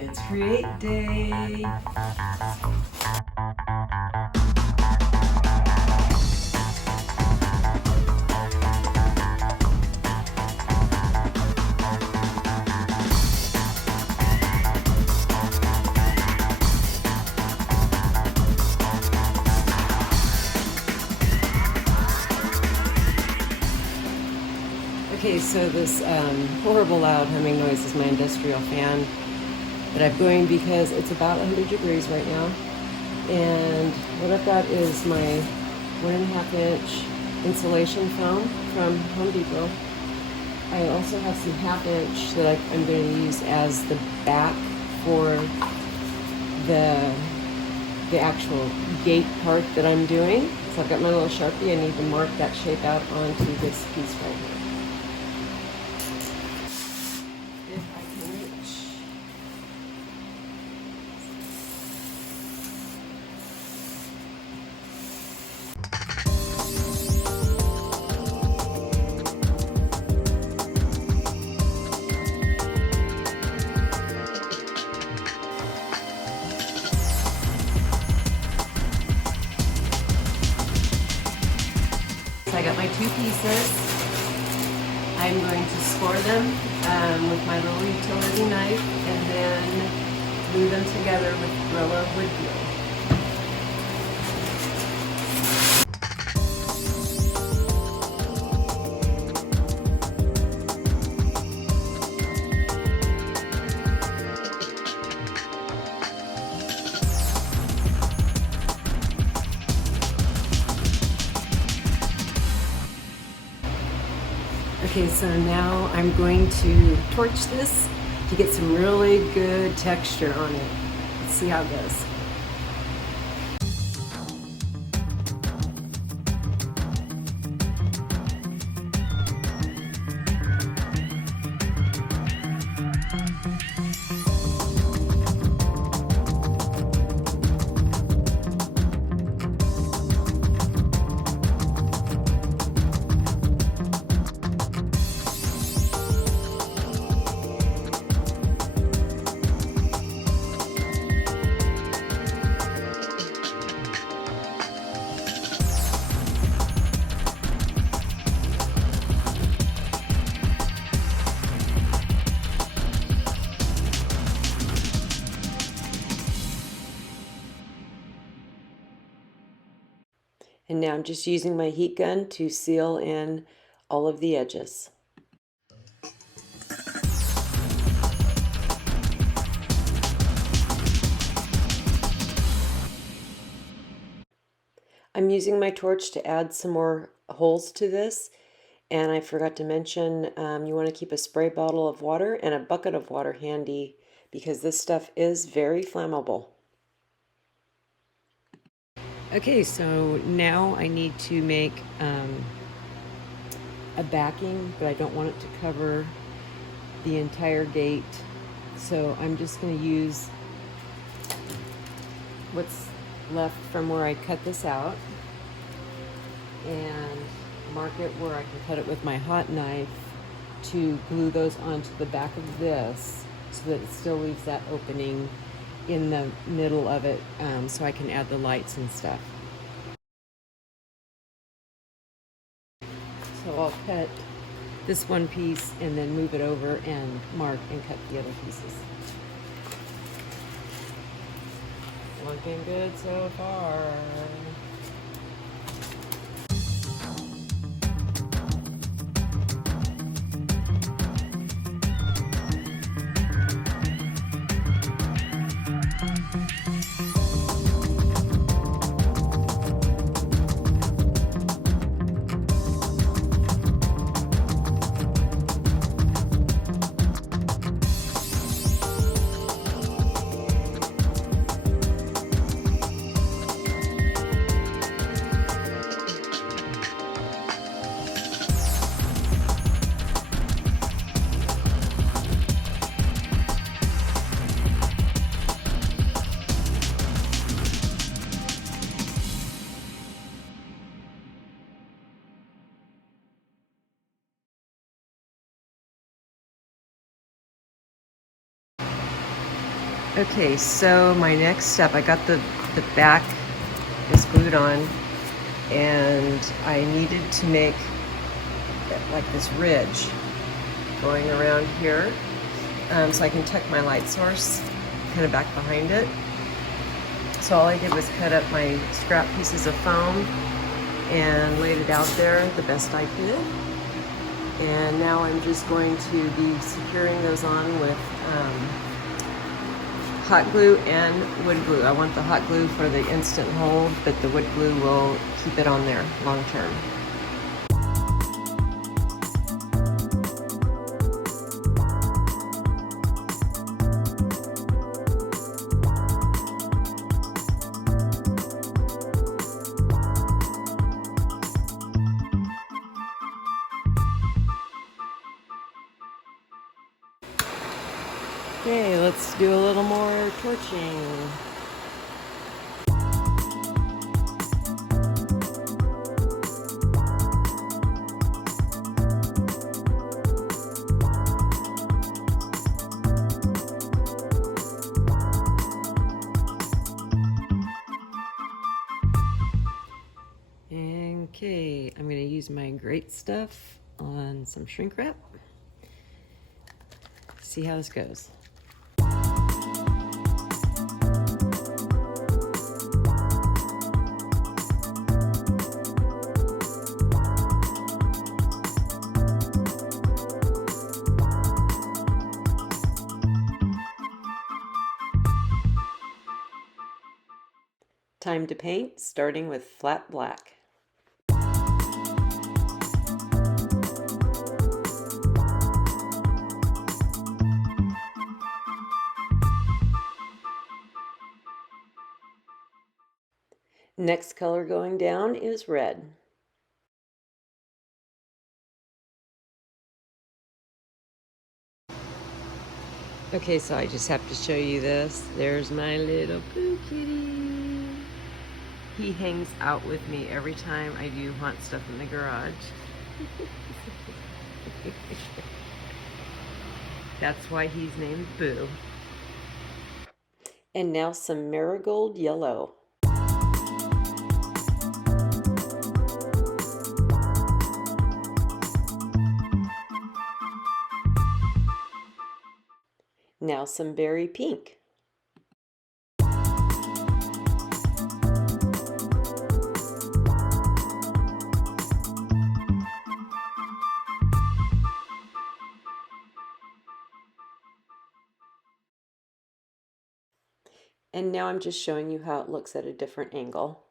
It's Create Day. Okay, so this horrible loud humming noise is my industrial fan that I'm going because it's about 100 degrees right now. And what I've got is my 1.5 inch insulation foam from Home Depot. I also have some 1/2 inch that I'm going to use as the back for the actual gate part that I'm doing. So I've got my little Sharpie. I need to mark that shape out onto this piece right here. If I can reach. So I got my 2 pieces. I'm going to score them with my little utility knife and then glue them together with Gorilla wood glue. Okay, so now I'm going to torch this to get some really good texture on it. Let's see how it goes. And now I'm just using my heat gun to seal in all of the edges. I'm using my torch to add some more holes to this. And I forgot to mention, you want to keep a spray bottle of water and a bucket of water handy because this stuff is very flammable. Okay, so now I need to make a backing, but I don't want it to cover the entire gate. So I'm just going to use what's left from where I cut this out and mark it where I can cut it with my hot knife to glue those onto the back of this so that it still leaves that opening in the middle of it, so I can add the lights and stuff. So I'll cut this one piece and then move it over and mark and cut the other pieces. Looking good so far. Okay, so my next step, I got the back is glued on, and I needed to make like this ridge going around here, so I can tuck my light source kind of back behind it. So all I did was cut up my scrap pieces of foam and laid it out there the best I could. And now I'm just going to be securing those on with hot glue and wood glue. I want the hot glue for the instant hold, but the wood glue will keep it on there long term. Okay, let's do a little more torching. Okay, I'm going to use my great stuff on some shrink wrap. See how this goes. Time to paint, starting with flat black. Next color going down is red. Okay, so I just have to show you this. There's my little poo kitty. He hangs out with me every time I do haunt stuff in the garage. That's why he's named Boo. And now some marigold yellow. Now some berry pink. And now I'm just showing you how it looks at a different angle.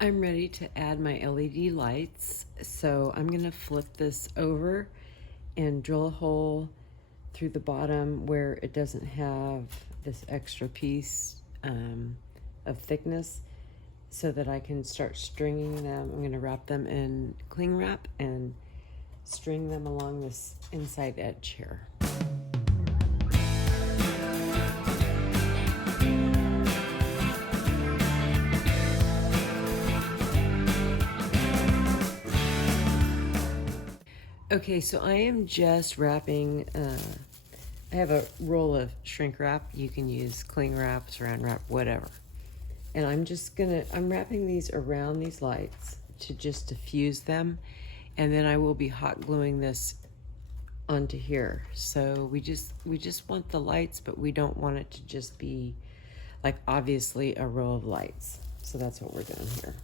I'm ready to add my LED lights, so I'm going to flip this over and drill a hole through the bottom where it doesn't have this extra piece of thickness, so that I can start stringing them. I'm going to wrap them in cling wrap and string them along this inside edge here. Okay, so I am just wrapping, I have a roll of shrink wrap. You can use cling wrap, saran wrap, whatever. And I'm wrapping these around these lights to just diffuse them. And then I will be hot gluing this onto here. So we just want the lights, but we don't want it to just be like obviously a row of lights. So that's what we're doing here.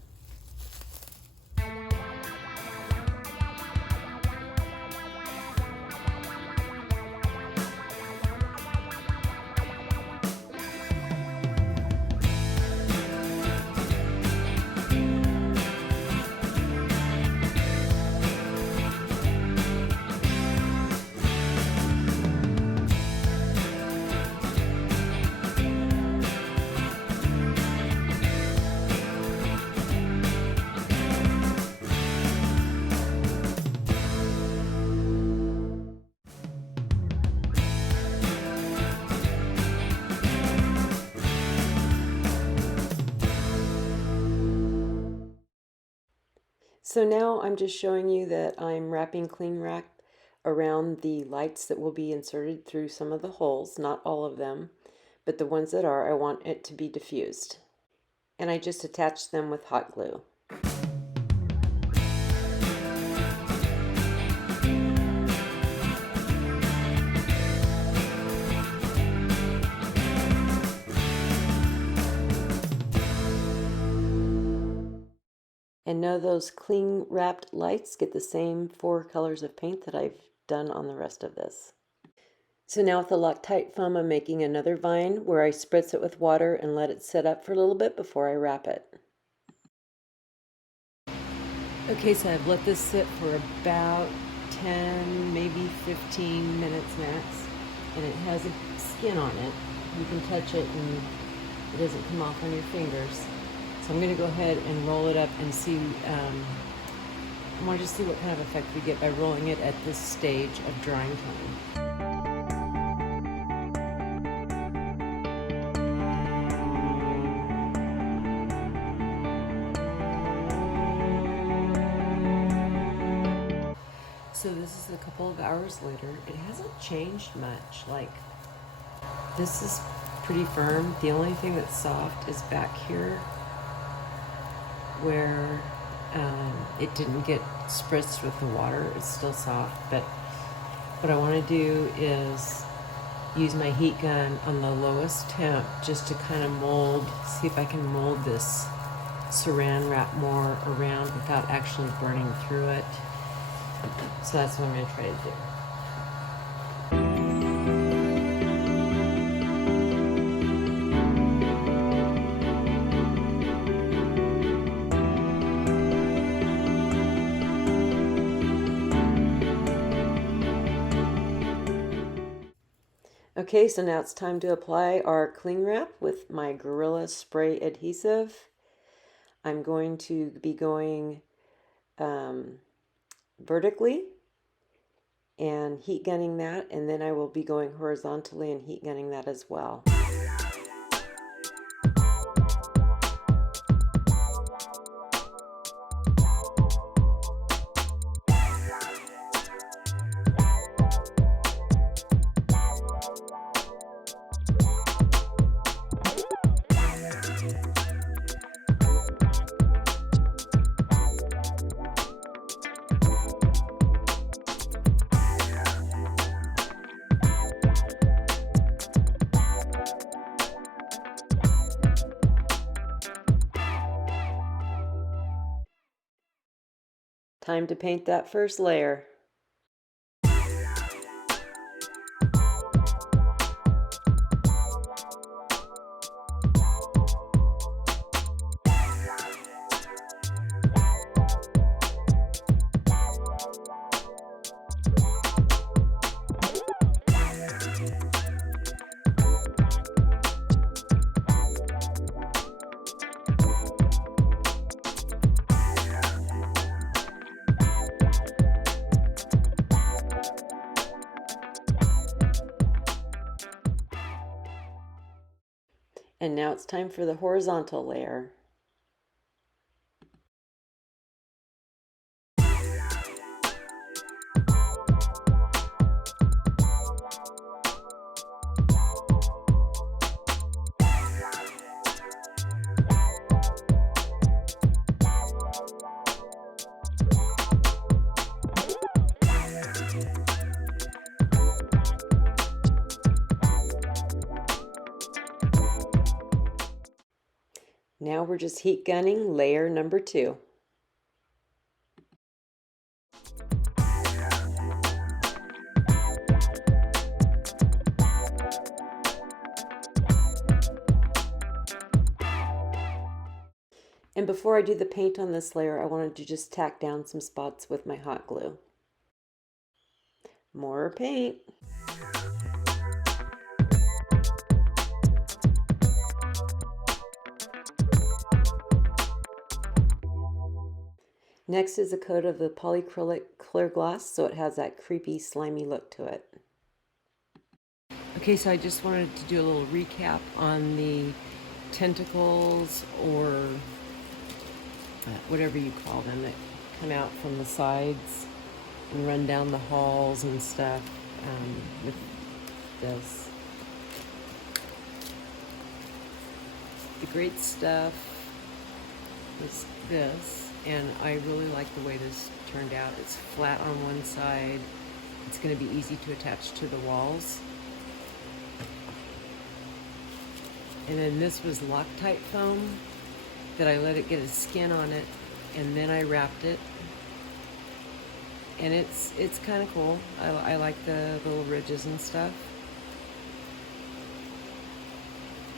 So now I'm just showing you that I'm wrapping cling wrap around the lights that will be inserted through some of the holes, not all of them, but the ones that are, I want it to be diffused. And I just attached them with hot glue. And know those cling wrapped lights get the same 4 colors of paint that I've done on the rest of this. So now with the Loctite foam, I'm making another vine where I spritz it with water and let it set up for a little bit before I wrap it. Okay, so I've let this sit for about 10, maybe 15 minutes max, and it has a skin on it. You can touch it and it doesn't come off on your fingers. So I'm going to go ahead and roll it up and see, I want to just see what kind of effect we get by rolling it at this stage of drying time. So this is a couple of hours later. It hasn't changed much. Like, this is pretty firm. The only thing that's soft is back here where it didn't get spritzed with the water. It's still soft, but what I want to do is use my heat gun on the lowest temp just to kind of mold, see if I can mold this saran wrap more around without actually burning through it. So that's what I'm going to try to do. Okay, so now it's time to apply our cling wrap with my Gorilla Spray adhesive. I'm going to be going vertically and heat gunning that, and then I will be going horizontally and heat gunning that as well. Time to paint that first layer. And now it's time for the horizontal layer. Now we're just heat gunning layer number 2. And before I do the paint on this layer, I wanted to just tack down some spots with my hot glue. More paint. Next is a coat of the polyacrylic clear gloss, so it has that creepy, slimy look to it. Okay, so I just wanted to do a little recap on the tentacles, or whatever you call them, that come out from the sides. and run down the halls and stuff with this. The great stuff is this, and I really like the way this turned out. It's flat on one side. It's going to be easy to attach to the walls. And then this was Loctite foam that I let it get a skin on it, and then I wrapped it. And it's kind of cool. I like the little ridges and stuff.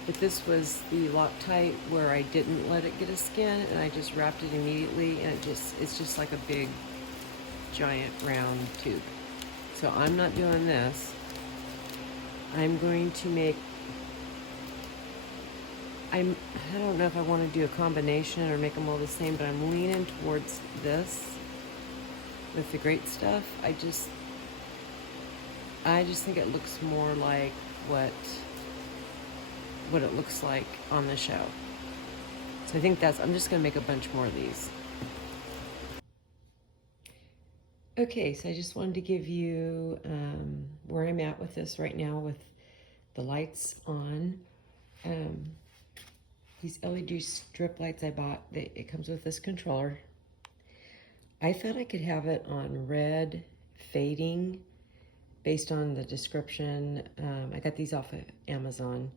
But this was the Loctite where I didn't let it get a skin, and I just wrapped it immediately, and it's just like a big, giant round tube. So I'm not doing this. I'm going to make, I don't know if I want to do a combination or make them all the same, but I'm leaning towards this with the great stuff. I just think it looks more like what it looks like on the show. So I think I'm just gonna make a bunch more of these. Okay, so I just wanted to give you where I'm at with this right now with the lights on. These LED strip lights I bought, it comes with this controller. I thought I could have it on red fading based on the description. I got these off of Amazon,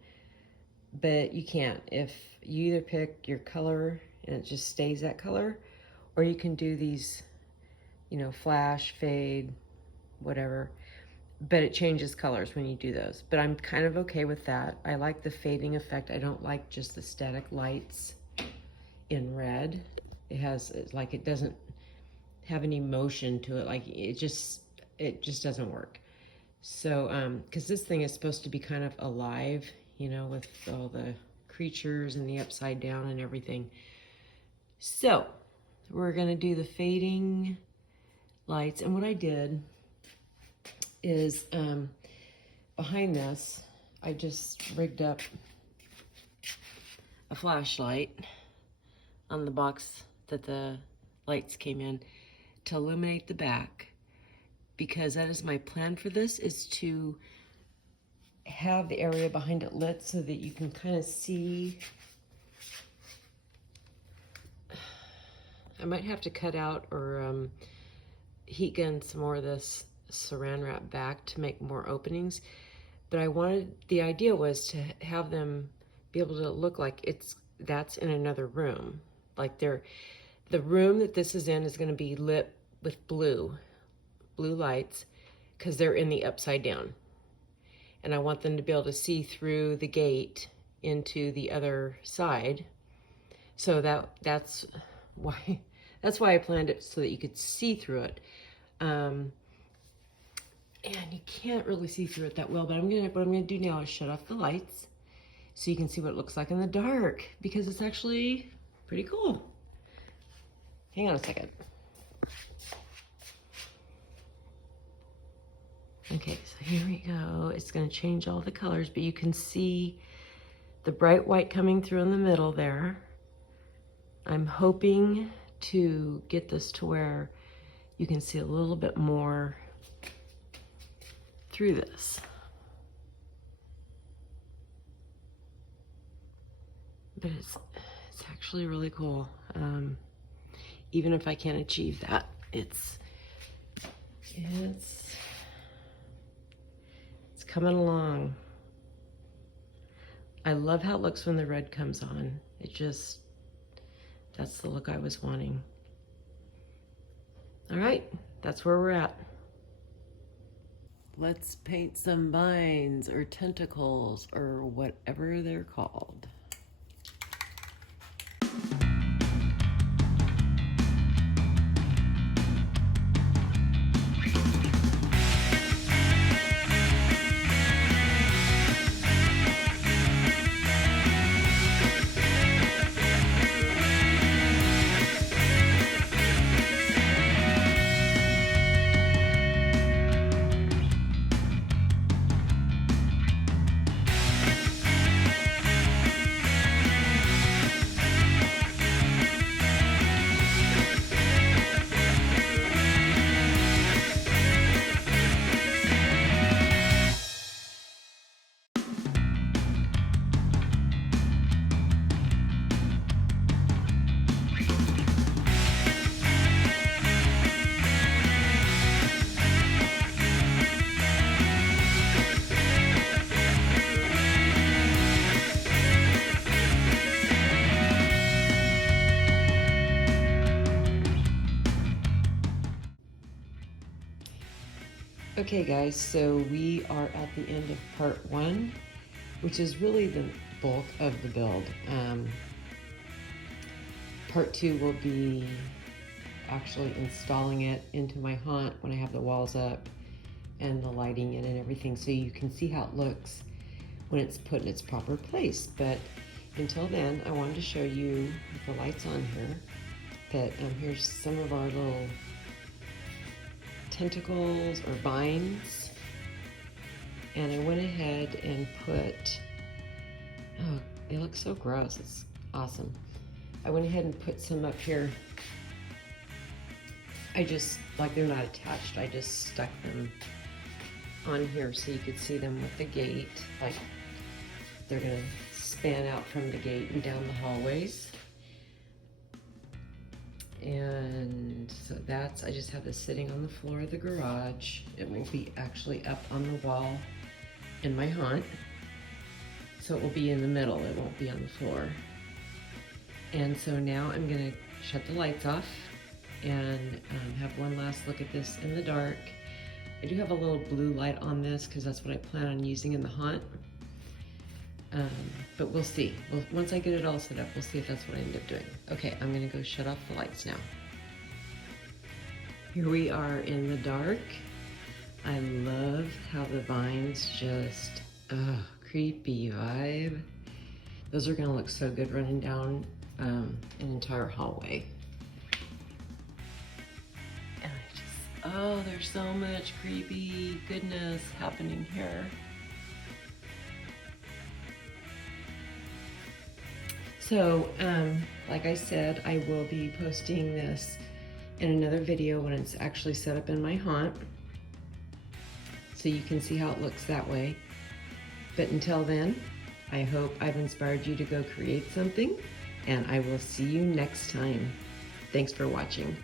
but you can't. If you either pick your color and it just stays that color, or you can do these, you know, flash, fade, whatever, but it changes colors when you do those. But I'm kind of okay with that. I like the fading effect. I don't like just the static lights in red. It's like it doesn't have any motion to it. Like it just doesn't work. So, because this thing is supposed to be kind of alive, you know, with all the creatures and the upside down and everything. So we're gonna do the fading lights. And what I did is behind this, I just rigged up a flashlight on the box that the lights came in to illuminate the back, because that is my plan for this, is to have the area behind it lit so that you can kind of see. I might have to cut out or heat gun some more of this saran wrap back to make more openings, but the idea was to have them be able to look like that's in another room. Like the room that this is in is going to be lit with blue lights, because they're in the upside down. And I want them to be able to see through the gate into the other side. So that's why I planned it, so that you could see through it. And you can't really see through it that well, but what I'm gonna do now is shut off the lights so you can see what it looks like in the dark, because it's actually pretty cool. Hang on a second. Okay, so here we go. It's gonna change all the colors, but you can see the bright white coming through in the middle there. I'm hoping to get this to where you can see a little bit more through this. But it's actually really cool. Even if I can't achieve that, it's coming along. I love how it looks when the red comes on. That's the look I was wanting. All right, that's where we're at. Let's paint some vines or tentacles or whatever they're called. Okay guys, so we are at the end of part 1, which is really the bulk of the build. Part 2 will be actually installing it into my haunt when I have the walls up and the lighting in and everything, so you can see how it looks when it's put in its proper place. But until then, I wanted to show you with the lights on here that here's some of our little tentacles or vines, and I went ahead and put, oh, they look so gross, it's awesome. I went ahead and put some up here. I just, like, they're not attached, I just stuck them on here so you could see them with the gate. Like, they're gonna span out from the gate and down the hallways. And so that's, I just have this sitting on the floor of the garage. It won't be actually up on the wall in my haunt. So it will be in the middle, it won't be on the floor. And so now I'm gonna shut the lights off and have one last look at this in the dark. I do have a little blue light on this because that's what I plan on using in the haunt. But we'll see. Once I get it all set up, we'll see if that's what I end up doing. Okay, I'm gonna go shut off the lights now. Here we are in the dark. I love how the vines just, creepy vibe. Those are gonna look so good running down an entire hallway. And I just, oh, there's so much creepy goodness happening here. So, like I said, I will be posting this in another video when it's actually set up in my haunt, so you can see how it looks that way. But until then, I hope I've inspired you to go create something, and I will see you next time. Thanks for watching.